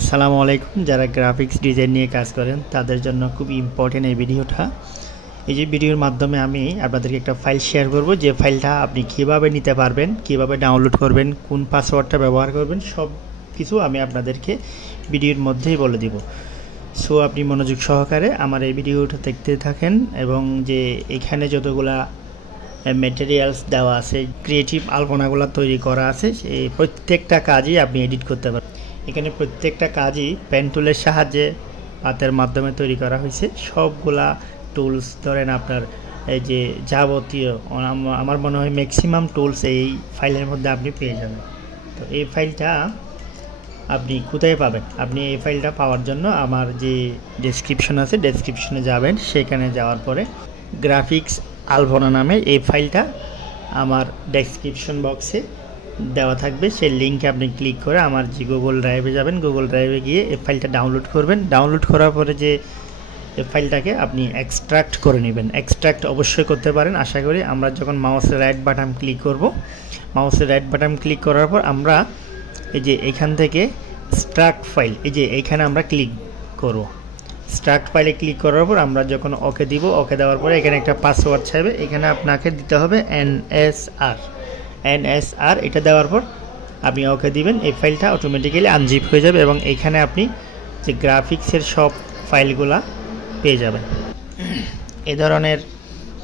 আসসালামু আলাইকুম। যারা গ্রাফিক্স ডিজাইন নিয়ে কাজ করেন তাদের জন্য খুব ইম্পর্টেন্ট এই ভিডিওটা। এই যে ভিডিওর মাধ্যমে আমি আপনাদেরকে একটা ফাইল শেয়ার করব, যে ফাইলটা আপনি কীভাবে নিতে পারবেন, কীভাবে ডাউনলোড করবেন, কোন পাসওয়ার্ডটা ব্যবহার করবেন, সব কিছু আমি আপনাদেরকে ভিডিওর মধ্যেই বলে দিব। সো আপনি মনোযোগ সহকারে আমার এই ভিডিওটা দেখতে থাকেন এবং যে এখানে যতগুলা ম্যাটেরিয়ালস দেওয়া আছে, ক্রিয়েটিভ আলপনাগুলো তৈরি করা আছে, সেই প্রত্যেকটা কাজই আপনি এডিট করতে পারবেন। এখানে প্রত্যেকটা কাজই পেন টুলের সাহায্যে হাতের মাধ্যমে তৈরি করা হয়েছে। সবগুলা টুলস ধরেন আপনার এই যে যাবতীয়, আমার মনে হয় ম্যাক্সিমাম টুলস এই ফাইলের মধ্যে আপনি পেয়ে যাবেন। তো এই ফাইলটা আপনি কোথায় পাবেন? আপনি এই ফাইলটা পাওয়ার জন্য আমার যে ডেসক্রিপশন আছে, ডেসক্রিপশনে যাবেন। সেখানে যাওয়ার পরে গ্রাফিক্স আলপনা নামে এই ফাইলটা আমার ডেসক্রিপশন বক্সে দেওয়া থাকবে। সেই লিঙ্কে আপনি ক্লিক করে আমার যে গুগল ড্রাইভে যাবেন, গুগল ড্রাইভে গিয়ে এই ফাইলটা ডাউনলোড করবেন। ডাউনলোড করার পরে যে এই ফাইলটাকে আপনি এক্সট্রাক্ট করে নেবেন। এক্সট্রাক্ট অবশ্যই করতে পারেন। আশা করি আমরা যখন মাউসের রাইট বাটন ক্লিক করব, মাউসের রাইট বাটন ক্লিক করার পর আমরা এই যে এখান থেকে এক্সট্রাক্ট ফাইল, এই যে এইখানে আমরা ক্লিক করব। এক্সট্রাক্ট ফাইলে ক্লিক করার পর আমরা যখন ওকে দিব, ওকে দেওয়ার পরে এখানে একটা পাসওয়ার্ড চাইবে। এখানে আপনাকে দিতে হবে NSR। এটা দেওয়ার পর আপনি ওকে দিবেন। এই ফাইলটা অটোমেটিক্যালি আনজিপ হয়ে যাবে এবং এখানে আপনি যে গ্রাফিক্সের সব ফাইলগুলা পেয়ে যাবেন। এই ধরনের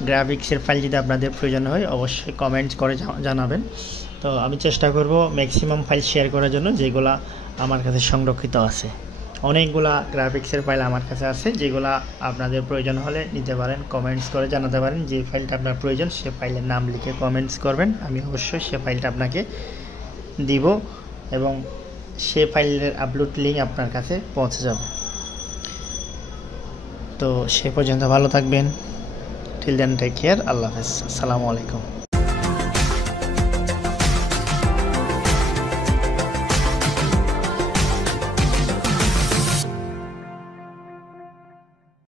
গ্রাফিক্সের ফাইল যদি আপনাদের প্রয়োজন হয় অবশ্যই কমেন্টস করে জানাবেন। তো আমি চেষ্টা করব ম্যাক্সিমাম ফাইল শেয়ার করার জন্য, যেগুলা আমার কাছে সংরক্ষিত আছে। অনেকগুলা গ্রাফিক্সের ফাইল আমার কাছে আছে, যেগুলা আপনাদের প্রয়োজন হলে নিতে পারেন। কমেন্টস করে জানাতে পারেন যে ফাইলটা আপনার প্রয়োজন, সে ফাইলের নাম লিখে কমেন্টস করবেন। আমি অবশ্যই সে ফাইলটা আপনাকে দিব এবং সে ফাইলের আপলোড লিঙ্ক আপনার কাছে পৌঁছে যাবে। তো সে পর্যন্ত ভালো থাকবেন। Till then take care. আল্লাহ হাফেজ। আসসালামু আলাইকুম।